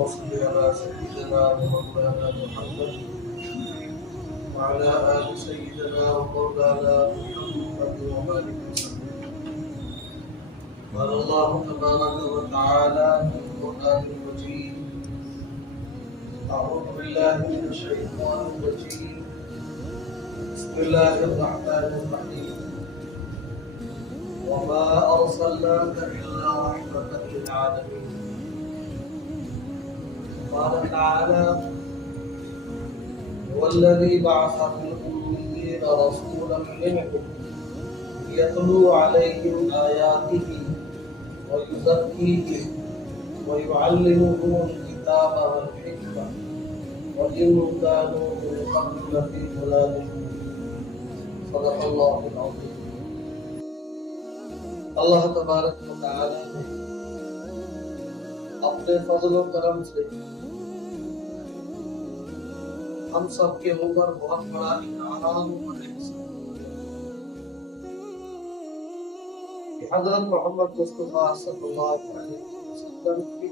اللهم صل على سيدنا ومولانا محمد وعلى آل سيدنا ومولانا محمد وبارك وسلم. قال الله تبارك وتعالى في القرآن المجيد: أعوذ بالله من الشيطان الرجيم، بسم الله الرحمن الرحيم. وما أرسلناك إلا رحمة للعالمين. قال تعالى: هو الذي بعث في الأميين رسولا منهم يتلو عليهم آياته ويزكيهم ويعلمهم الكتاب والحكمة وإن كانوا من قبل لفي ضلال مبين. صدق الله العظيم. اللہ تبارک و تعالی نے اپنے فضل و کرم سے ہم سب کے اوپر بہت بڑا انعام اور احسان کہ حضرت محمد مصطفیٰ صلی اللہ علیہ وسلم کی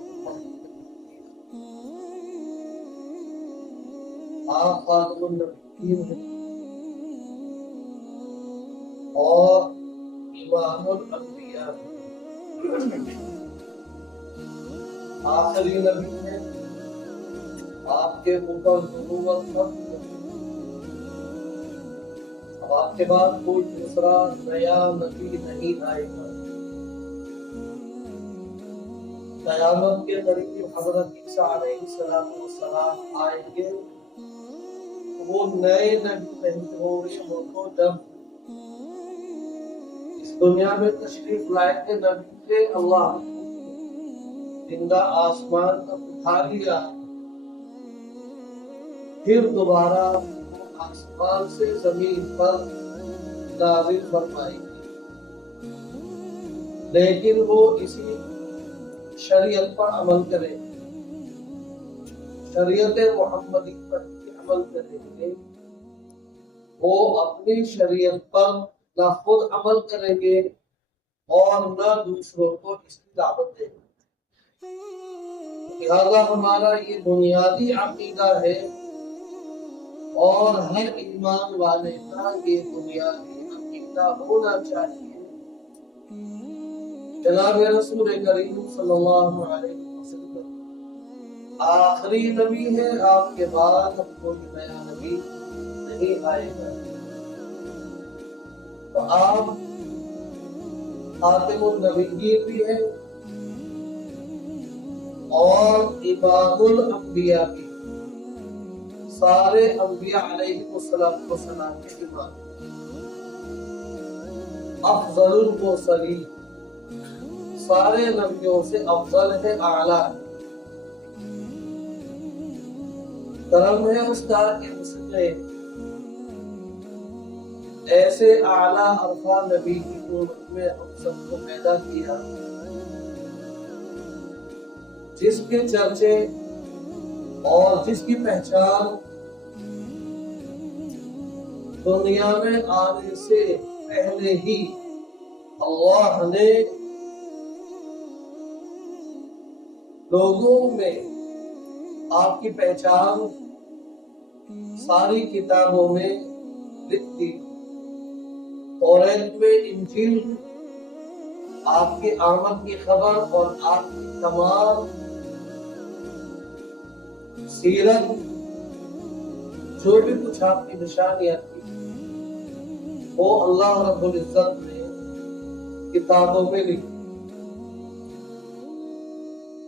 آپ خاتم النبیین ہیں اور امام الانبیاء ہیں، آخری نبی ہیں، آپ کے اوپر نبوت ختم ہے، اب آپ کے بعد کوئی دوسرا نیا نبی نہیں آئے گا۔ قیامت کے قریب حضرت عیسیٰ علیہ السلام آئیں گے، وہ نئے نبی نہیں ہوں گے، وہ تو جب دنیا میں تشریف لائے تھے نبی تھے، اللہ زندہ آسمان تک اٹھا لیا، پھر دوبارہ آسمان سے زمین پر نازل فرمائیں گے، لیکن وہ اسی شریعت پر عمل کریں گے، شریعت محمدی پر عمل کریں گے۔ وہ اپنی شریعت پر نہ خود عمل کریں گے اور نہ دوسروں کو اس کی دعوت دیں گے۔ لہذا ہمارا یہ بنیادی عقیدہ ہے اور ہر ایمان والے کا یہ بنیادی عقیدہ ہونا چاہیے۔ جناب رسول کریم صلی اللہ علیہ وسلم آخری نبی ہے، آپ کے بعد اب کوئی نیا نبی نہیں آئے گا، تو آپ خاتم النبیین بھی ہیں اور امام الانبیاء بھی، سارے انبیاء علیہ السلام کے امام، افضل المرسلین، سارے نبیوں سے افضل ہے، اعلیٰ ہے۔ کرم ہے اس کا کہ اس نے ایسے اعلیٰ عرفہ نبی کی امت میں ہم سب کو پیدا کیا جس کے چرچے اور جس کی پہچان دنیا میں آنے سے پہلے ہی اللہ نے لوگوں میں آپ کی پہچان ساری کتابوں میں لکھ دی۔ توریت میں، انجیل آپ کی آمد کی خبر اور آپ کی تمام سیرت، جو بھی کچھ آپ کی نشانیاں تھی، وہ اللہ رب العزت نے کتابوں میں لکھی۔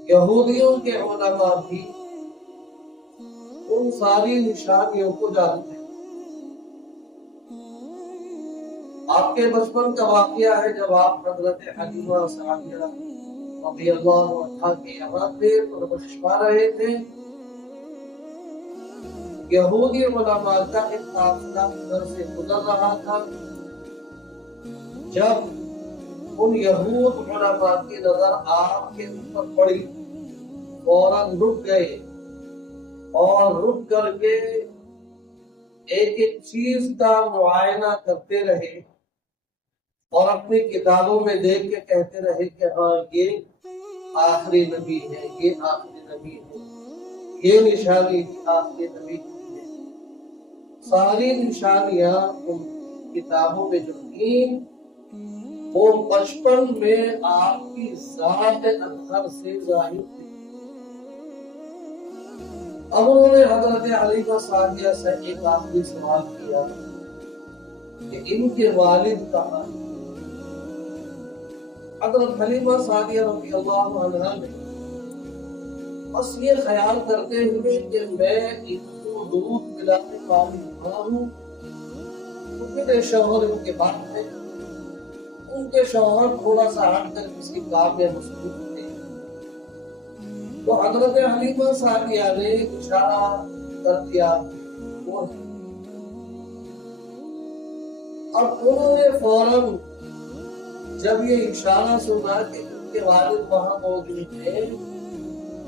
یہودیوں کے علماء بھی ان ساری نشانیوں کو جانتے ہیں۔ آپ کے بچپن کا واقعہ ہے جب آپ حضرت حلیمہ سعدیہ رضی اللہ عنہا کے یہاں تھے، پرورش پا رہے تھے۔ یہودی علماء کا ایک قافلہ ادھر سے گزر رہا تھا، جب ان یہود علماء کی نظر آپ کے اوپر پڑی، فوراً رک گئے اور رک کر کے ایک ایک چیز کا معائنہ کرتے رہے اور اپنی کتابوں میں دیکھ کے کہتے رہے کہ ہاں یہ آخری نبی ہے، یہ آخری نبی ہے، یہ نشانی آخری نبی کی ہے۔ ساری نشانیاں ان کتابوں میں جو تھیں وہ بچپن میں آپ کی ذات اطہر سے ظاہر تھی۔ اب انہوں نے حضرت حلیمہ سعدیہ سے ایک آخری سوال کیا کہ ان کے والد کہاں ہیں؟ حضرت حلیمہ سعدیہ رضی اللہ عنہا نے بس یہ خیال کرتے ہوئے کہ میں ان کو دودھ پلانے والی ماں ہوں، تو میرے شوہر ان کے بعد ہیں، ان کے شوہر تھوڑا سا ہٹ کر کسی کام میں مصروف تھے، تو حضرت حلیمہ سعدیہ نے اشارہ کر دیا وہ ہے۔ اب انہوں نے فوراً جب یہ اشارہ سنا کہ ان کے والد وہاں موجود ہیں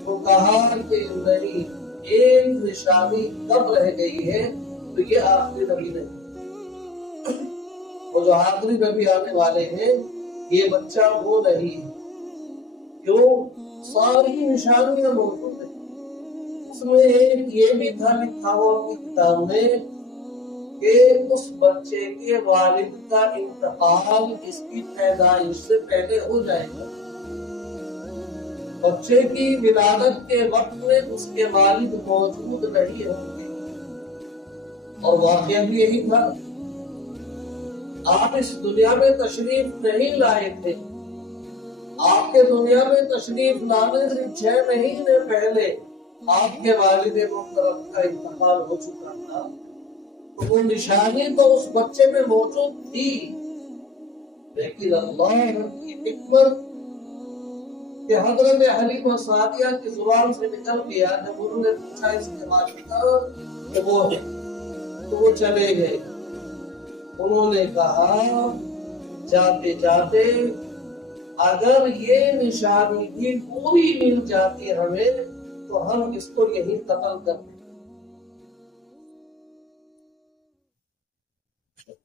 تو کہا کہ نہیں، ایک نشانی کب رہ گئی ہے، تو یہ آخری نبی نہیں، وہ جو آخری نبی آنے والے ہیں یہ بچہ وہ نہیں ہے، کیوں؟ ساری نشانیاں موجود ہیں۔ اس میں ایک یہ بھی تھا لکھا ہوا اپنی کتاب میں کہ اس بچے کے والد کا انتقال اس کی پیدائش سے پہلے ہو جائے گا۔ بچے کی ولادت کے وقت میں اس کے والد موجود نہیں ہوں گے، اور واقعہ بھی یہی تھا۔ آپ اس دنیا میں تشریف نہیں لائے تھے، آپ کے دنیا میں تشریف لانے سے 6 مہینے پہلے آپ کے والد محترم کا انتقال ہو چکا تھا، تو وہ نشانی تو اس بچے میں موجود تھی، لیکن اللہ کی حکمت کہ حضرت حلیمہ سعدیہ کی زبان سے نکل گیا، جب انہوں نے پوچھا اس کے والد کا تو وہ ہے، تو وہ چلے گئے۔ انہوں نے کہا جاتے جاتے اگر یہ نشانی بھی پوری مل جاتی ہمیں تو ہم اس کو یہی قتل کر دیں،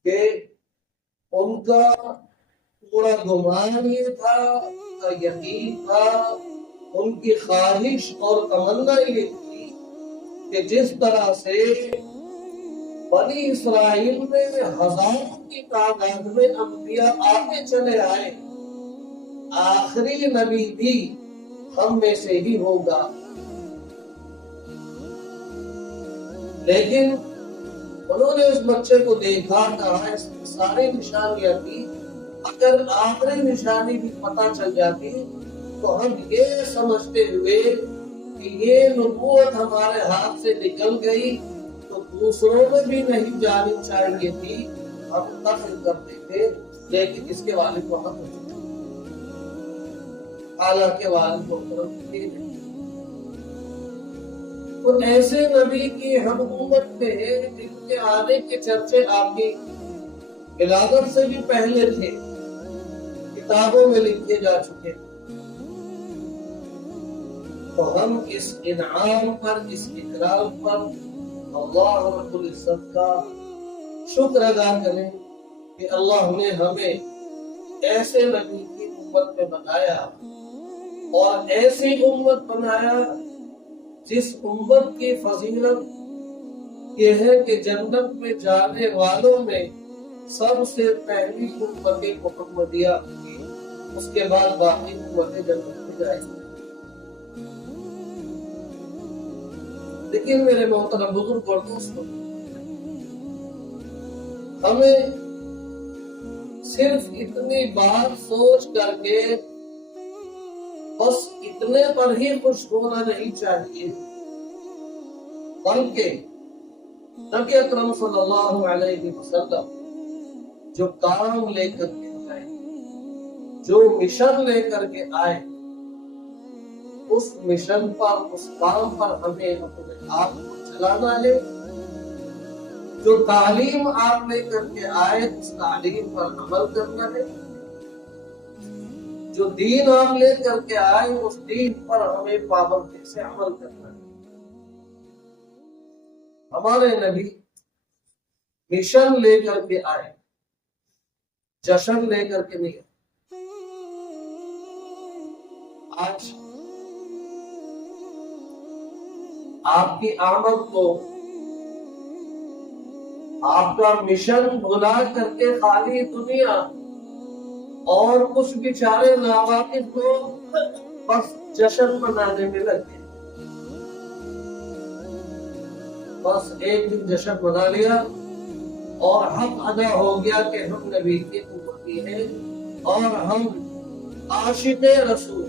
کہ ان کا پورا گمان یہ تھا، ان کا یقین تھا، ان کی خواہش اور تمنا یہ تھی کہ جس طرح سے بنی اسرائیل میں ہزاروں کی تعداد میں انبیاء آتے چلے آئے، آخری نبی بھی ہم میں سے ہی ہوگا۔ لیکن انہوں نے اس بچے کو دیکھا، کہا اس کی ساری نشانیاں تھی، اگر آخری نشانی بھی پتہ چل جاتی تو ہم یہ سمجھتے ہوئے کہ یہ نبوت ہمارے ہاتھ سے نکل گئی تو دوسروں میں بھی نہیں جانی چاہیے تھی، ہم قتل کرتے تھے، لیکن اس کے والد وہاں موجود تھے، حالانکہ والد محترم تھے نہیں۔ تو ایسے نبی کی ہم امت میں جن کے آنے کے چرچے آپ کی ولادت سے بھی پہلے تھے، کتابوں میں لکھے جا چکے، تو ہم اس انعام پر، اس اکرام پر اللہ رب العزت کا شکر ادا کریں کہ اللہ نے ہمیں ایسے نبی کی امت میں بنایا، اور ایسی امت بنایا جس امت کی فضیلت یہ ہے کہ جنت میں جانے والوں میں سب سے پہلی امت محمدیہ ہوگی، اس کے بعد باقی امتیں جنت میں جائیں گی۔ لیکن میرے محترم بزرگ اور دوستوں، ہمیں صرف اتنی بات سوچ کر کے بس اتنے پر ہی خوش ہونا نہیں چاہیے، بلکہ نبی اکرم صلی اللہ علیہ وسلم جو کام لے کر کے آئے، جو مشن لے کر کے آئے، اس مشن پر، اس کام پر ہمیں اپنے آپ کو چلانا ہے۔ جو تعلیم آپ لے کر کے آئے اس تعلیم پر عمل کرنا ہے، جو دین آپ لے کر کے آئے اس دین پر ہمیں پابندی سے عمل کرنا ہے۔ ہمارے نبی مشن لے کر کے آئے، جشن لے کر کے نہیں۔ آج آپ کی آمد کو آپ کا مشن بھلا کر کے خالی دنیا اور کچھ بیچارے ناواقف لوگ بس جشن منانے میں لگے، بس ایک دن جشن منا لیا اور حق ادا ہو گیا کہ ہم نبی کی امتی ہیں اور ہم عاشق رسول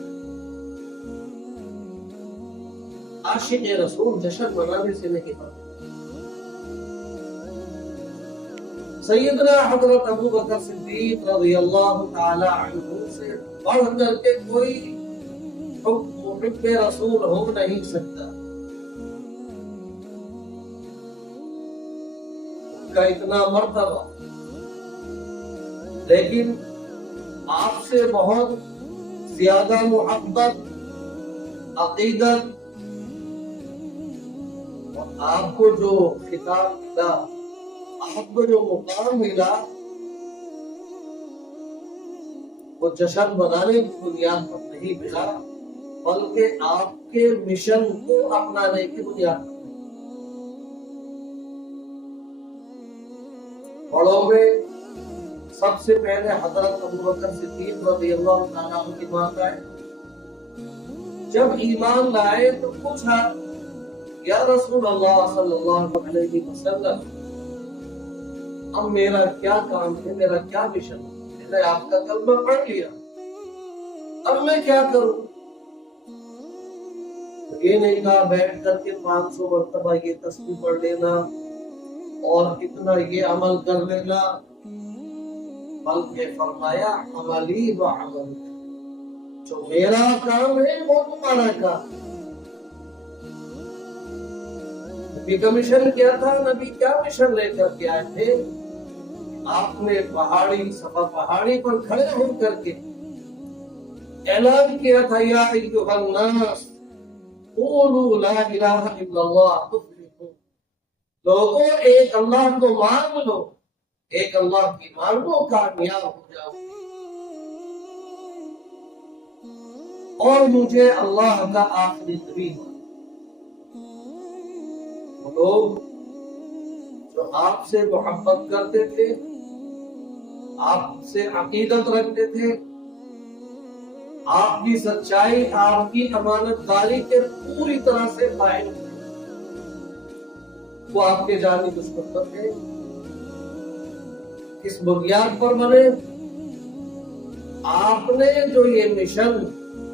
جشن منانے سے نہیں پڑا۔ سیدنا حضرت ابو بکر صدیق رضی اللہ تعالی عنہ سے بڑھ کر کے کوئی محب رسول ہو نہیں سکتا، کا اتنا مرتبہ، لیکن آپ سے بہت زیادہ محبت، عقیدت، اور آپ کو جو خطاب ملا، آپ کو جو مقام ملا، وہ جشن منانے کی بنیاد پر نہیں ملا، بلکہ آپ کے مشن کو اپنانے کی بنیاد پر۔ بڑوں میں سب سے پہلے حضرت ابو بکر صدیق رضی اللہ تعالیٰ عنہ کی بات آئے، جب ایمان لائے تو پوچھا یا رسول اللہ صلی اللہ علیہ وسلم، اب میرا کیا کام ہے، میرا کیا مشن ہے؟ میں نے آپ کا کلمہ پڑھ لیا، اب میں کیا کروں؟ یہ نہیں کہا بیٹھ کر کے 500 مرتبہ یہ تسبیح پڑھ لینا اور اتنا یہ عمل کر لینا، بلکہ فرمایا عملی و عمل، جو میرا کام ہے وہ تمہارا کام۔ نبی کا مشن کیا تھا؟ نبی کیا مشن لے کر کے آئے تھے؟ آپ نے صفا پہاڑی پر کھڑے ہو کر کے اعلان کیا تھا، یا ایھا الناس قولوا لا الہ الا اللہ تفلحوا، لوگوں ایک اللہ کو مان لو، ایک اللہ کی مانو، کامیاب ہو جاؤ، اور مجھے اللہ کا آخری نبی ہو۔ لوگ جو آپ سے محبت کرتے تھے، آپ سے عقیدت رکھتے تھے، آپ کی سچائی، آپ کی امانت داری کے پوری طرح سے قائل تھے، وہ آپ کے جانی دشمن تھے۔ اس بنیاد پر بنے آپ نے جو یہ مشن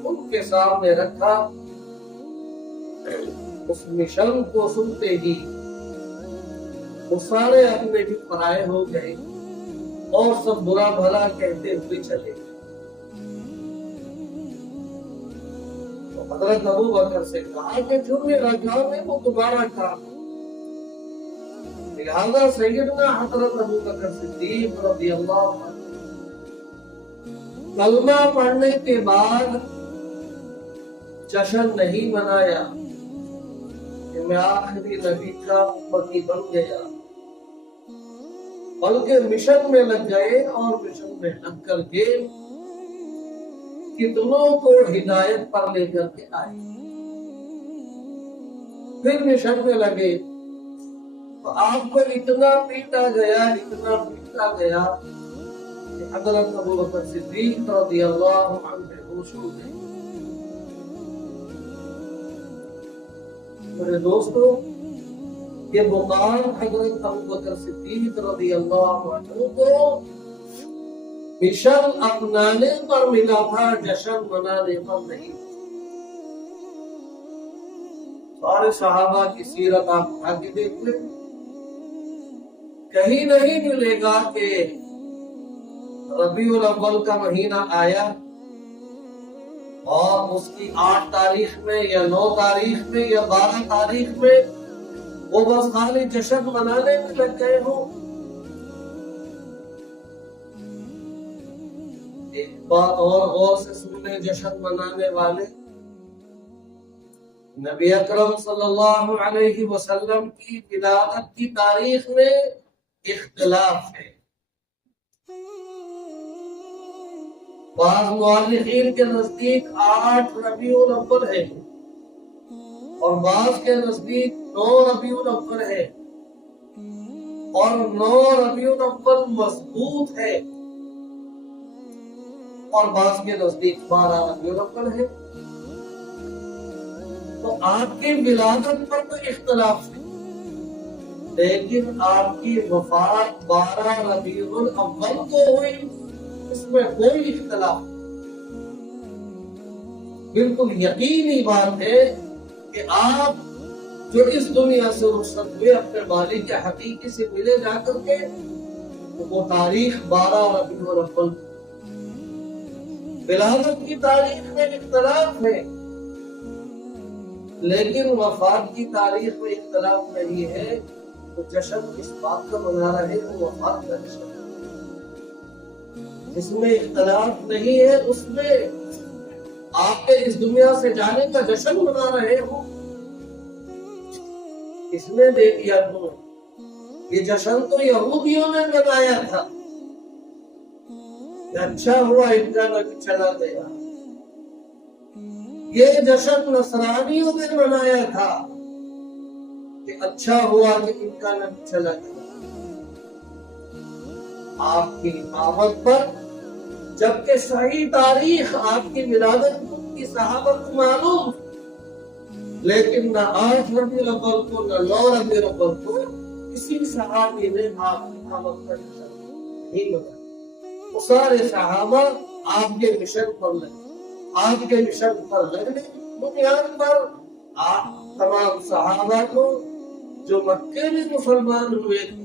ان کے سامنے رکھا، اس مشن کو سنتے ہی وہ سارے اپنے بھی پرائے ہو گئے اور سب برا بھلا کہتے ہوئے چلے گئے۔ تو حضرت ابو بکر سے کہا کہ جو میرا کام ہے وہ تمہارا کام ہے۔ لہذا سیدنا حضرت ابو بکر صدیق رضی اللہ عنہ کلمہ پڑھنے کے بعد جشن نہیں منایا کہ میں آخری نبی کا امتی بن گیا، بلکہ مشن میں لگ گئے اور مشن میں لگ کر کے کتنوں کو ہدایت پر لے کر کے آئے۔ پھر مشن میں لگے تو آپ کو اتنا پیٹا گیا کہ حضرت ابو بکر صدیق رضی اللہ عنہ بے ہوش ہو گئے۔ میرے دوستو، یہ مقام حضرت ابو بکر صدیق رضی اللہ عنہ کو مشن اپنانے پر ملا تھا، جشن منانے پر نہیں۔ سارے صحابہ کی سیرت آپ اٹھا کے دیکھ لیں، کہیں نہیں ملے گا کہ ربیع الاول کا مہینہ آیا اور اس کی 8 تاریخ میں یا 9 تاریخ میں یا 12 تاریخ میں وہ بس خالی جشن منانے میں لگ گئے ہوں۔ ایک بات اور غور سے سنیں جشن منانے والے، نبی اکرم صلی اللہ علیہ وسلم کی ولادت کی تاریخ میں اختلاف ہے۔ بعض مؤرخین کے نزدیک 8 ربیع الاول ہے اور بعض کے نزدیک 9 ربیع الاول ہے اور 9 ربیع الاول مضبوط ہے اور بعض کے نزدیک 12 ربیع الاول ہے۔ تو آپ کی ولادت پر تو اختلاف ہے، لیکن آپ کی وفات 12 ربیع الاول کو ہوئی، اس میں کوئی اختلاف نہیں۔ بالکل یقینی بات ہے کہ آپ جو اس دنیا سے رخصت ہوئے اپنے مالک کے حقیقی سے ملے جا کر کے، تو وہ تاریخ 12 ربیع الاول۔ ولادت کی تاریخ میں اختلاف ہے لیکن وفات کی تاریخ میں اختلاف نہیں ہے۔ تو جشن اس بات کا منا رہے وہ وفات کا جشن، جس میں اختلاف نہیں ہے اس میں آپ کے اس دنیا سے جانے کا جشن منا رہے ہو۔ اس نے دے دیا تم، یہ جشن تو یہودیوں نے منایا تھا، اچھا ہوا ان کا نبی چلا گیا۔ یہ جشن نصرانیوں نے منایا تھا کہ اچھا ہوا کہ ان کا نبی چلا گیا۔ آپ کی آمد پر جبکہ صحیح تاریخ آپ کی ولادت کی صحابہ کو معلوم، لیکن نہ 8 ربیع الاول کو نہ 9 ربیع الاول کو کسی صحابی نے آپ کی آمد پر نہیں بتایا۔ وہ سارے صحابہ آپ کے مشن پر لگے، آپ کے مشن پر لگنے بنیاد پر آپ تمام صحابہ کو جو مکے میں مسلمان ہوئے تھے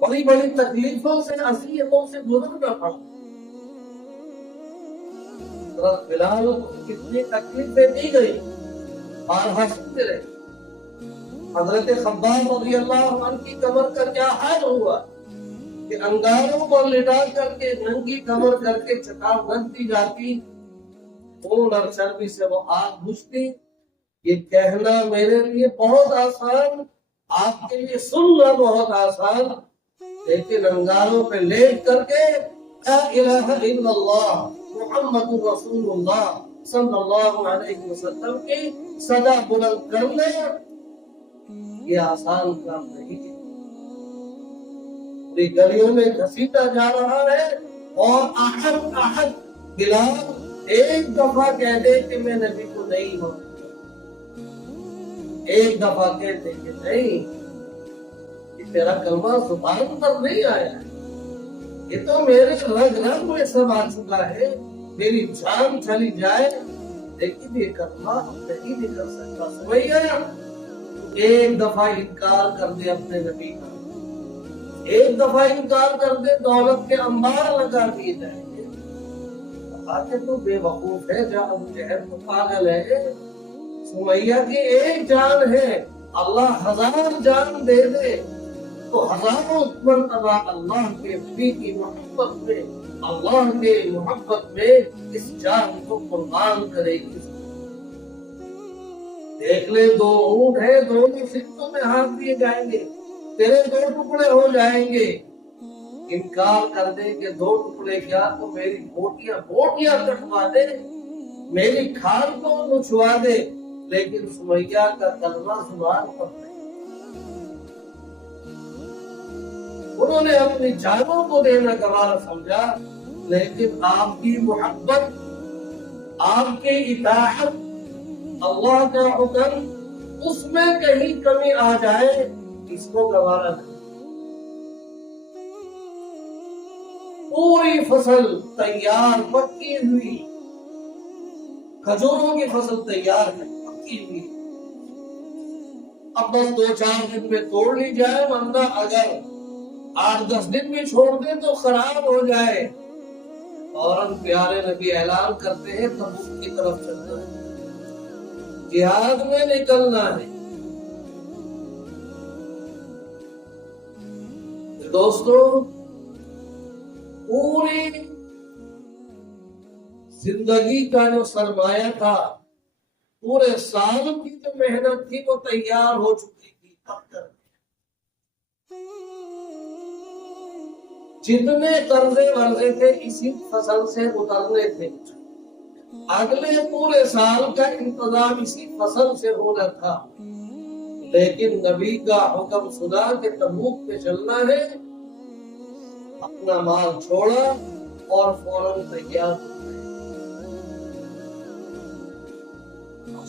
بڑی بڑی تکلیفوں سے اذیتوں سے گزرنا پڑا۔ حضرت بلال کو کتنی تکلیفیں دی گئی اور ہنستے رہے۔ حضرت خباب رضی اللہ عنہ کی کمر کا کیا حال ہوا کہ انگاروں کو لٹا کر کے ننگی کمر کر کے چٹان رکھ دی جاتی، خون اور چربی سے وہ آگ بجھتی۔ یہ کہنا میرے لیے بہت آسان، آپ کے لیے سننا بہت آسان، لیکن انگاروں پہ لیٹ کر کے لا الہ الا اللہ محمد رسول اللہ صلی اللہ علیہ وسلم کی صدا بلند کرنا یہ آسان کام نہیں ہے۔ پوری گلیوں میں گھسیٹا جا رہا ہے اور احد احد بلال ایک دفعہ کہہ دے کہ میں نبی کو نہیں ہوں، ایک دفعہ کہتے کہ نہیں، تیرا کلمہ زبان پر نہیں آیا ہے، یہ تو میرے رگ رگ میں سب آ چکا ہے، میری جان چلی جائے لیکن یہ کلمہ نہیں نکل سکتا۔ سمیہ ایک دفعہ انکار کر دے اپنے نبی کا، ایک دفعہ انکار کر دے دولت کے انبار لگا دیے جائیں گے۔ کہ تو بے وقوف ہے، جا ابو جہل تو پاگل ہے، سمیہ کی ایک جان ہے، اللہ 1000 جان دے دے تو ہزاروں مرتبہ اللہ کے نبی کی محبت میں، اللہ کے محبت میں اس جان کو قربان کرے گی۔ دیکھ لے 2 اونٹ ہیں، دونوں سکوں میں ہاتھ دیے جائیں گے، تیرے 2 ٹکڑے ہو جائیں گے۔ انکار کر دے کہ 2 ٹکڑے کیا تو میری بوٹیاں کٹوا دے، میری کھال کو نچوا دے، لیکن سمیہ کا کلمہ زبان پر نہیں۔ انہوں نے اپنی جانوں کو دینا گوارا سمجھا، لیکن آپ کی محبت، آپ کی اطاعت، اللہ کا حکم، اس میں کہیں کمی آ جائے اس کو گوارا نہیں۔ پوری فصل تیار پکی ہوئی، کھجوروں کی فصل تیار ہے پکی ہوئی، اب بس 2-4 دن میں توڑ لی جائے، ورنہ اگر 8-10 دن میں چھوڑ دیں تو خراب ہو جائے۔ فوراً پیارے نبی اعلان کرتے ہیں تبوک کی طرف چلنا ہے، جہاد میں نکلنا ہے۔ دوستو، پوری زندگی کا جو سرمایہ تھا، پورے سال کی جو محنت تھی وہ تیار ہو چکی تھی، اب تک جتنے قرضے ورضے تھے اسی فصل سے اترنے تھے، اگلے پورے سال کا انتظام اسی فصل سے ہونا تھا، لیکن نبی کا حکم سنا کہ تبوک پہ چلنا ہے، اپنا مال چھوڑا اور فوراً تیار ہو گئے۔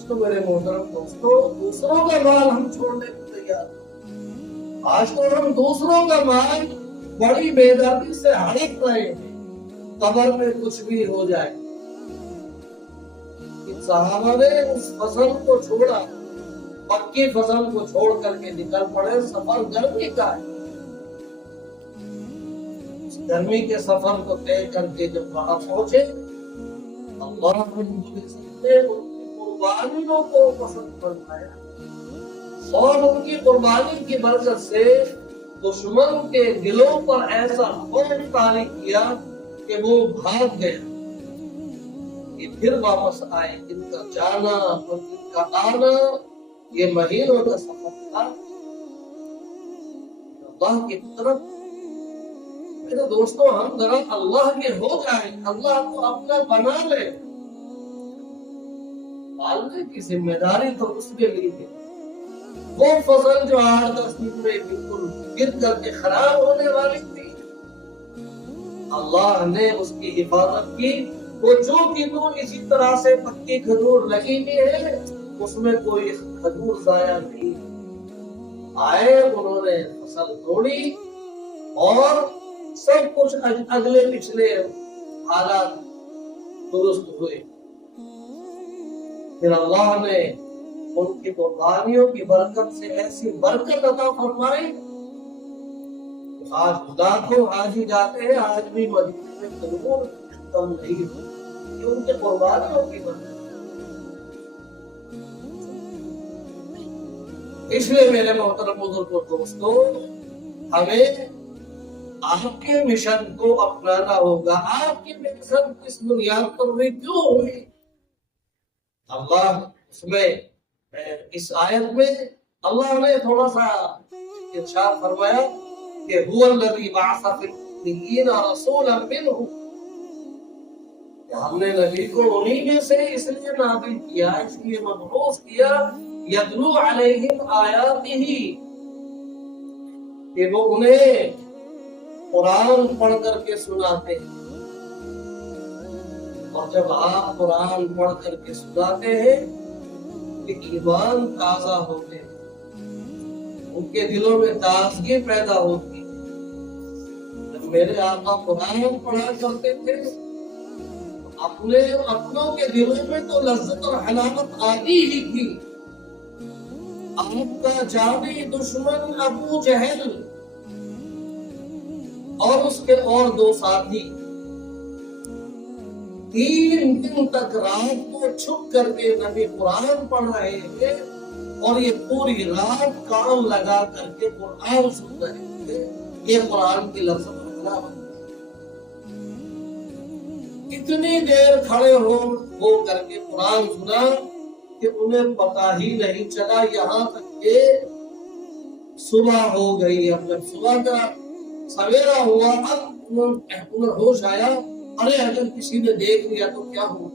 تو میرے محترم دوستوں، دوسروں کا مال ہم چھوڑنے کو تیار ہیں۔ آج تو ہم دوسروں کا مال بڑی بیدردی سے ہڑپ رہے ہیں، قبر میں کچھ بھی ہو جائے۔ ان صحابہ نے اس فصل کو چھوڑا، پکی فصل کو چھوڑ کر کے نکل پڑے۔ سفر گرمی کا ہے، اس گرمی کے سفر کو طے کر کے جب وہاں پہنچے، اللہ نے قربانیوں کو پسند فرمایا اور ان کی قربانی کی برکت سے دشمن کے دلوں پر ایسا خوف طاری کیا کہ وہ بھاگ گیا۔ یہ پھر واپس آئے۔ ان کا جانا اور ان کا آنا یہ مہینوں کا سفر تھا اللہ کی طرف۔ میرے دوستوں، ہم ذرا اللہ کے ہو جائیں، اللہ کو اپنا بنا لیں۔ پالنے کی ذمہ داری تو اس کے لیے ہے۔ وہ فصل جو 8-10 دن میں بالکل گر کر کے خراب ہونے والی تھی، اللہ نے اس کی حفاظت کی۔ وہ جو کتوں اسی طرح سے پکی کھجور لگی ہوئی ہے، اس میں کوئی کھجور ضائع نہیں آئے۔ انہوں نے فصل توڑی اور سب کچھ اگلے پچھلے حالات درست ہوئے۔ پھر اللہ نے ان کی قربانیوں کی برکت سے ایسی برکت عطا فرمائی، آج لاکھوں حاجی جاتے ہیں، آج بھی مدینے میں کھجور کم نہیں ہوتی، یہ ان کے قربانیوں کی برکت۔ اس لیے میرے محترم بزرگوں دوستوں، ہمیں آپ کے مشن کو اپنانا ہوگا۔ آپ کی مشن کس بنیاد پر ہوئی، کیوں ہوئی؟ اللہ اس میں اس آیت میں اللہ نے تھوڑا سا ارشاد فرمایا کہ هو الذی بعث فی الامین رسولا منهم، ہم نے نبی کو انہی میں سے اس لیے نازل کیا، اس لیے مبعوث کیا، یتلو علیہم آیاتہ، کہ وہ انہیں قرآن پڑھ کر کے سناتے ہیں۔ اور جب آپ قرآن پڑھ کر کے سناتے ہیں کہ ایمان تازہ ہوتے ہیں، ان کے دلوں میں تازگی پیدا ہوتی ہے۔ جب میرے آقا قرآن پڑھا کرتے تھے، اپنے اپنوں کے دلوں میں تو لذت اور حلاوت آتی ہی تھی۔ آپ کا جانی دشمن ابو جہل اور اس کے اور 2 ساتھی 3 دن تک رات کو چھپ کر کے نبی قرآن پڑھ رہے تھے، اور یہ پوری رات کام لگا کر کے قرآن سن رہے تھے۔ یہ قرآن کی لذت اور حلاوت۔ اتنی دیر کھڑے ہو کر کے قرآن سنا کہ انہیں پتہ ہی نہیں چلا، یہاں تک کہ صبح ہو گئی۔ اب جب صبح کا سویرا ہوا، اب انہیں ہوش آیا، ارے اگر کسی نے دیکھ لیا تو کیا ہو۔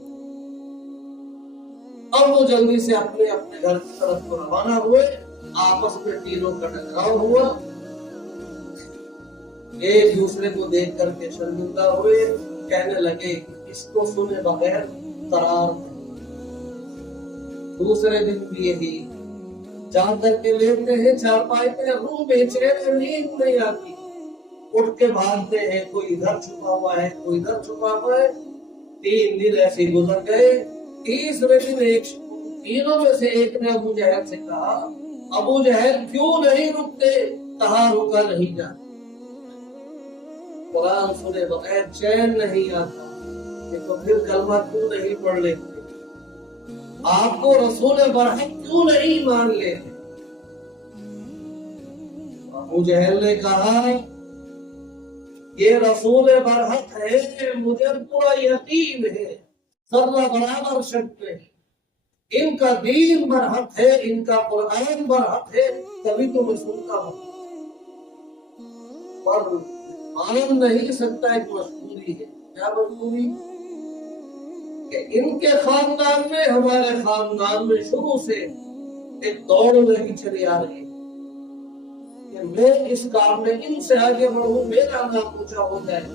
اب وہ جلدی سے اپنے گھر کی طرف کو روانہ ہوئے۔ آپس میں تینوں کا ٹکراؤ ہوا، ایک دوسرے کو دیکھ کر کے شرمندہ ہوئے، کہنے لگے اس کو سنے بغیر قرار نہیں۔ دوسرے دن بھی یہی، جا کر کے لیتے ہیں چارپائی پہ، روح بے چین، نیند نہیں آتی، اٹھ کے بھاگتے ہیں، کوئی ادھر چھپا ہوا ہے، کوئی ادھر چھپا ہوا ہے۔ 3 دن ایسے گزر گئے۔ تیسرے دن تینوں میں سے ایک نے ابو جہل سے کہا، ابو جہل کیوں نہیں رکتے؟ کہا رکا نہیں جاتا، قرآن سنے بغیر چین نہیں آتا، تو پھر کلمہ کیوں نہیں پڑھ لیتے؟ آپ کو رسول برحق کیوں نہیں مان لیتے؟ ابو جہل نے کہا یہ رسول برحق ہے، مجھے پورا یقین ہے، ذرہ برابر شک ہے، ان کا دین برحق ہے، ان کا قرآن برحق ہے، تبھی تو میں سنتا ہوں۔ مان نہیں سکتا ایک مجبوری ہے. کیا مجبوری؟ کہ ان کے خاندان میں ہمارے خاندان میں شروع سے ایک دوڑ نہیں چلی آ رہی کہ میں اس کام میں ان سے آگے بڑھوں، میرا نام اونچا ہو جائے.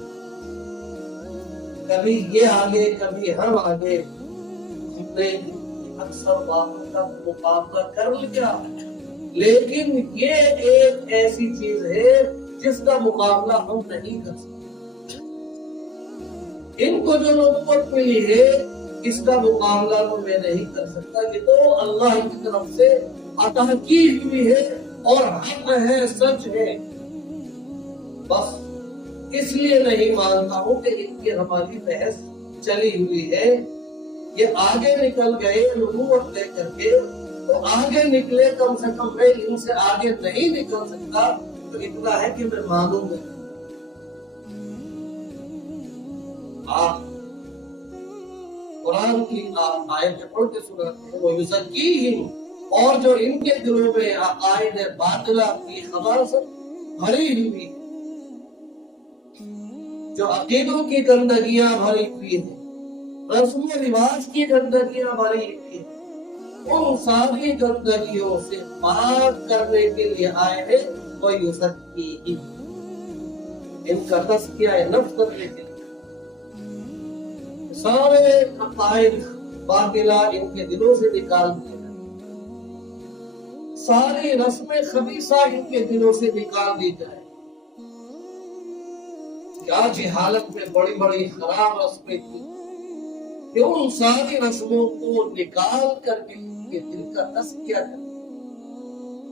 کبھی یہ آگے کبھی ہم آگے. ہم نے اکثر باتوں کا مقابلہ کر لیا، لیکن یہ ایک ایسی چیز ہے جس کا مقابلہ ہم نہیں کر سکتے. ان کو جو نبوت ملی ہے اس کا مقابلہ تو میں نہیں کر سکتا. یہ تو اللہ کی طرف سے عطا کی ہوئی ہے اور حق ہے، سچ ہے. بس اس لیے نہیں مانتا ہوں کہ ان کی ہماری بحث چلی ہوئی ہے. یہ آگے نکل گئے نبوت لے کر کے، تو آگے نکلے. کم سے کم میں ان سے آگے نہیں نکل سکتا، تو اتنا ہے کہ میں مانوں گا. آپ قرآن کی آیت پڑھ کے سناتے ہیں، وہ یزکیہم، اور جو ان کے دلوں میں عقائد باطلہ کی خبر سے بھری ہوئی ہے، جو عقیدوں کی گندگیاں بھری ہوئی ہیں، رسم و رواج کی گندگیاں بھری ہوئی ہیں، ان ساری گندگیوں سے پاک کرنے کے لیے آئے ہیں. وہ یزکیہم، ان کا تزکیہ نفس کرنے کے لیے. سارے عقائد باطلہ ان کے دلوں سے نکال دیا جائے، ساری رسم خبیثہ ان کے دلوں سے نکال دی جائے. کیا جہالت میں بڑی بڑی خراب رسمیں تھی کہ ان ساری رسموں کو نکال کر کے ان کے دل کا تزکیہ کرے.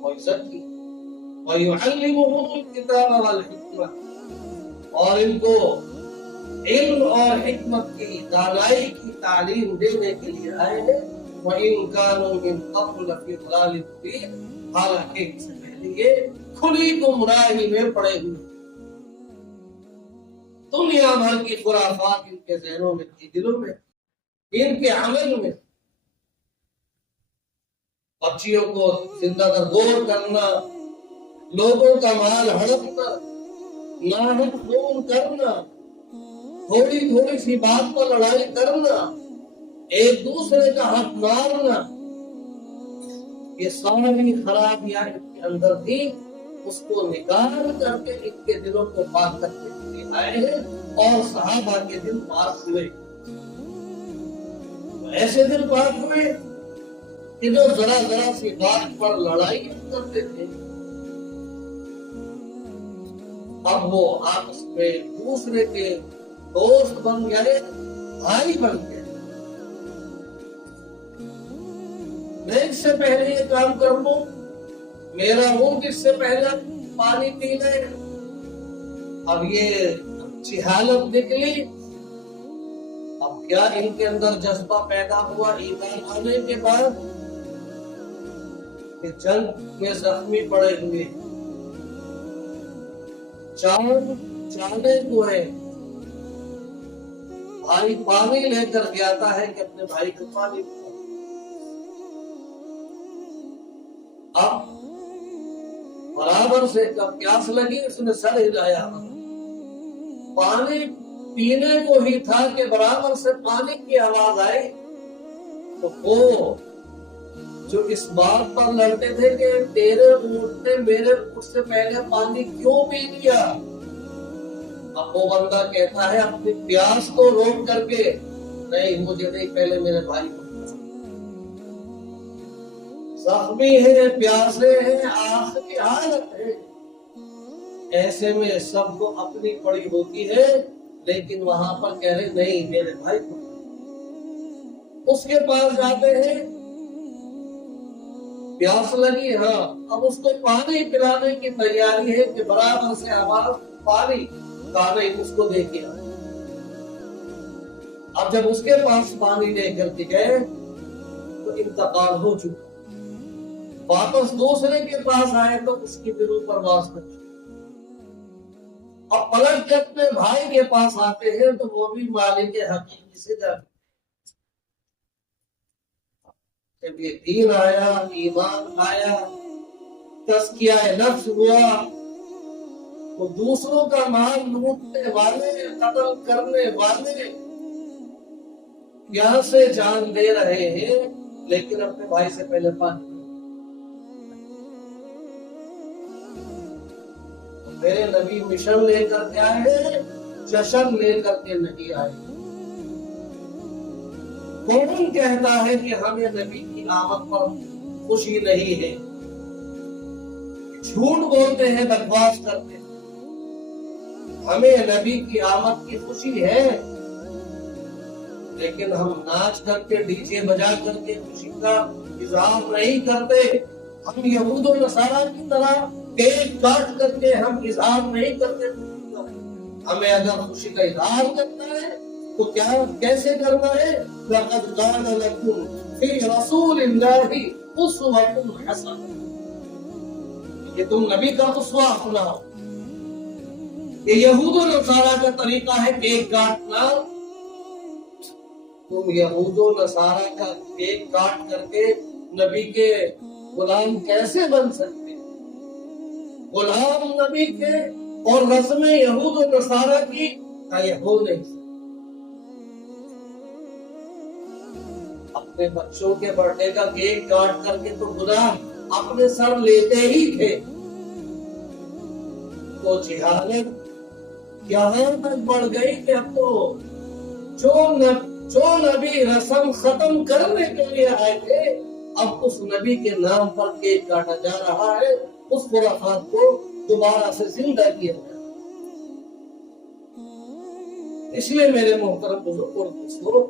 وَيُزَكِّي وَيُعَلِّمُهُمُ الْكِتَابَ وَالْحِكْمَةَ، اور ان کو علم اور حکمت کی، دانائی کی تعلیم دینے کے لیے آئے ہیں. وَإِن كَانُوا مِن قَبْلُ لَفِي ضَلَالٍ مُبِينٍ، حالانکہ اس سے پہلے یہ کھلی گمراہی میں پڑے ہوئے. دنیا بھر کی خرافات ان کے ذہنوں میں تھی، دلوں میں، ان کے عمل میں. بچیوں کو زندہ درگور کرنا، لوگوں کا مال ہڑپنا، ناحق خون کرنا، تھوڑی تھوڑی سی بات پر لڑائی کرنا، ایک دوسرے کا حق مارنا، یہ ساری خرابیاں ان کے اندر تھی. اس کو نکال کر کے ان کے دلوں کو پاک کرنے کے لیے آئے ہیں. اور صحابہ کے دل پاک ہوئے، ایسے دل پاک ہوئے کہ جو ذرا ذرا سی بات پر لڑائی کرتے تھے، اب وہ آپس میں دوسرے کے دوست بن گئے، بھائی بن گئے. میں اس سے پہلے یہ کام کر لوں، میرا منہ اس سے پہلے پانی پی لے. اب یہ جہالت نکلی. اب کیا ان کے اندر جذبہ پیدا ہوا ایمان آنے کے بعد کہ جنگ میں زخمی پڑے ہوئے چاندے کو ہے، بھائی پانی لے کر جاتا ہے کہ اپنے بھائی کو پانی پلاؤ. اب برابر سے کب پیاس لگی اس نے سر ہلایا، پانی پینے کو ہی تھا کہ برابر سے پانی کی آواز آئی. تو وہ جو اس بات پر لڑتے تھے کہ تیرے اونٹ نے میرے اونٹ سے پہلے پانی کیوں پی لیا، اب وہ بندہ کہتا ہے اپنی پیاس کو روک کر کے، نہیں مجھے نہیں، پہلے میرے بھائی کو. زخمی ہے، پیاسے ہیں، آخری حالت ہے. ایسے میں سب کو اپنی پڑی ہوتی ہے، لیکن وہاں پر کہہ رہے نہیں میرے بھائی کو. اس کے پاس جاتے ہیں، پیاس لگی، ہاں اب اس کو پانی پلانے کی تیاری ہے کہ برابر سے آواز پانی کانے اس کو دے کے. اب جب اس کے پاس پانی لے کر کے گئے تو انتقال ہو چکا. واپس دوسرے کے پاس آئے تو اس کی دلوں پر واس کر. اب پلٹ کے اپنے بھائی کے پاس آتے ہیں تو وہ بھی مالک حقیقی سے جاتے. جب یہ دین آیا، ایمان آیا، تزکیہ نفس ہوا، تو دوسروں کا مال لوٹنے والے، قتل کرنے والے یہاں سے جان دے رہے ہیں، لیکن اپنے بھائی سے پہلے پانی۔ میرے نبی مشن لے کر کے آئے، جشن لے کر کے نہیں آئے۔ کون کہتا ہے کہ ہمیں نبی کی آمد پر خوشی نہیں ہے؟ جھوٹ بولتے ہیں، بکواس کرتے ہیں۔ ہمیں نبی کی آمد کی خوشی ہے، لیکن ہم ناچ کر کے، ڈی جے بجا کر کے خوشی کا اظہار نہیں کرتے۔ ہم یہود و نصارہ کی طرح کیک کاٹ کر کے ہم اظہار نہیں کرتے۔ ہمیں اگر خوشی کا اظہار کرنا ہے تو کیسے کرنا ہے؟ لَقَدْ كَانَ لَكُمْ فِي رَسُولِ اللَّهِ أُسْوَةٌ حَسَنَةٌ، کہ تم نبی کا اسوہ اپناؤ۔ یہ یہود و نصارہ کا طریقہ ہے کیک کاٹنا۔ تم یہود و نصارہ کا کیک کاٹ کر کے نبی کے غلام کیسے بن سکتے؟ غلام نبی کے اور رسم یہود و نصارہ کی یہ ہو نہیں سکتا۔ اپنے بچوں کے برتھ ڈے کا کیک کاٹ کر کے تو گناہ اپنے سر لیتے ہی تھے۔ تو جہالت یہاں تک بڑھ گئی کہ اب تو جو نبی رسم ختم کرنے کے لیے آئے تھے، اب اس نبی کے نام پر کیک کاٹا جا رہا ہے، اس خرافات کو دوبارہ سے زندہ کیا جائے۔ اس لیے میرے محترم بزرگ اور دوستوں،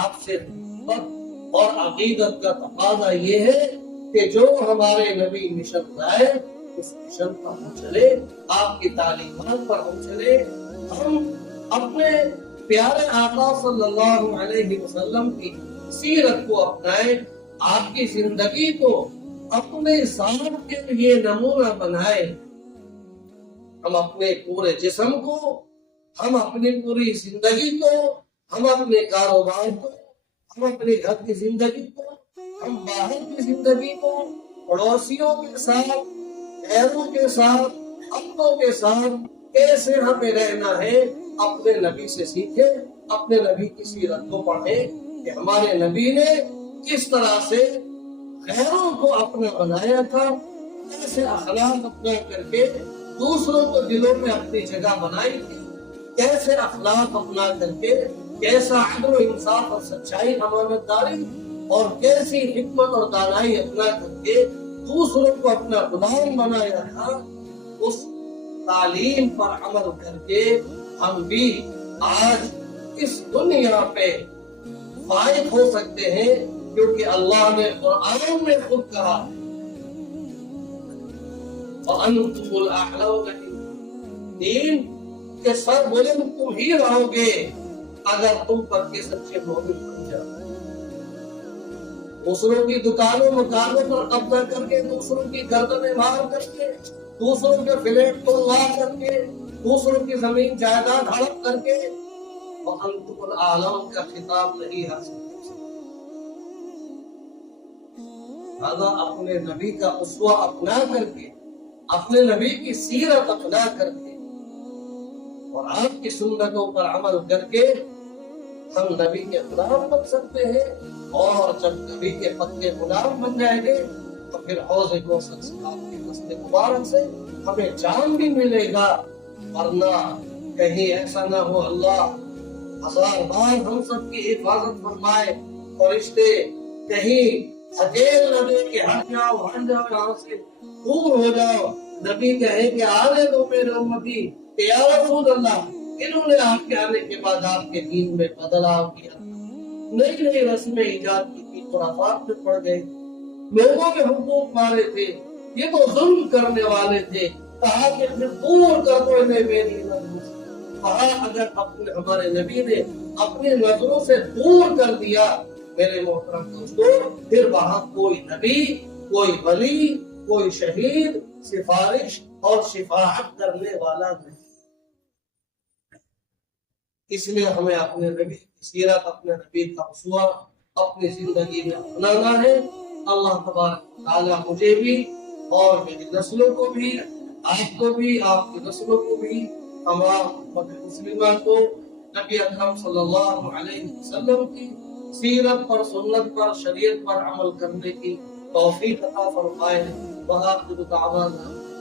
آپ سے محبت اور عقیدت کا تقاضا یہ ہے کہ جو ہمارے نبی مشن لائے اس مشن پر ہم چلے، آپ کی تعلیمات پر ہم چلے، ہم اپنے پیارے آقا صلی اللہ علیہ وسلم کی سیرت کو اپنائیں، آپ کی زندگی کو اپنے ذات کے لیے نمونہ بنائیں۔ ہم اپنے پورے جسم کو، ہم اپنی پوری زندگی کو، ہم اپنے کاروبار کو، ہم اپنے گھر کی زندگی کو، ہم باہر کی زندگی کو، پڑوسیوں کے ساتھ، غیروں کے ساتھ، اپنوں کے ساتھ کیسے ہمیں رہنا ہے، اپنے نبی سے سیکھیں، اپنے نبی کی سیرت کو پڑھیں کہ ہمارے نبی نے کس طرح سے غیروں کو اپنا بنایا تھا، کیسے اخلاق اپنا کر کے دوسروں کو دلوں میں اپنی جگہ بنائی تھی، کیسے اخلاق اپنا کر کے کیسا عدل و انصاف اور سچائی، امانت داری اور کیسی حکمت اور دانائی اپنا کر کے دوسروں کو اپنا غلام بنایا تھا۔ اس تعلیم پر عمل کر کے ہم بھی آج اس دنیا پہ فائد ہو سکتے ہیں، کیونکہ اللہ نے قرآن میں خود کہا وَأَنْتُمُ الْأَعْلَوْنَ إِن دین کے سر بلند تم ہی رہو گے اگر تم پر کے سچے مومن بن جاؤ۔ دوسروں کی دکانوں مکانوں پر قبضہ کر کے، دوسروں کی گردنیں مار کر کے، دوسروں کے فلیٹ کو لا کر کے، دوسروں کی زمین جائیداد ہڑپ کر کے وَأَنْتُمُ الْأَعْلَوْنَ کا خطاب نہیں حاصل کر سکتے۔ لہذا اپنے نبی کا اسوہ اپنا کر کے، اپنے نبی کی سیرت اپنا کر کے اور آپ کی سنتوں پر عمل کر کے ہم نبی کے غلام بن سکتے ہیں، اور جب نبی کے پکے غلام بن جائیں گے تو پھر حوض کوثر سے آپ کے دست مبارک سے ہمیں جام بھی ملے گا۔ ورنہ کہیں ایسا نہ ہو اللہ ہزار بار ہم سب کی حفاظت فرمائے، فرشتے کہیں دھکیل نہ دے کہ ہٹ جاؤ یہاں سے، دور ہو جاؤ، نبی کہے کہ آنے دو میرے امتی، کہ یا رسول اللہ انہوں نے آپ کے آنے کے بعد آپ کے دین میں بدلاؤ کیا، نئی نئی رسمیں ایجاد کی تھی، خرافات میں پڑ گئے، لوگوں کے حقوق مارے تھے، یہ تو ظلم کرنے والے تھے، کہا کہ پھر دور کر دو انہیں میری نظروں سے۔ کہا اگر ہمارے نبی نے اپنی نظروں سے دور کر دیا میرے محترم دوستوں، پھر وہاں کوئی نبی، کوئی ولی، کوئی شہید، سفارش اور شفاعت کرنے والا نہیں۔ اس لیے ہمیں اپنے نبی کی سیرت، اپنے نبی کا اسوہ اپنی زندگی میں اپنانا ہے۔ اللہ تبارک و تعالیٰ مجھے بھی اور میری نسلوں کو بھی آپ کو بھی، آپ کی نسلوں کو بھی، تمام امت مسلمہ کو نبی اکرم صلی اللہ علیہ وسلم کی سیرت پر، سنت پر، شریعت پر عمل کرنے کی توفیق عطا فرمائے۔ وآخر دعوانا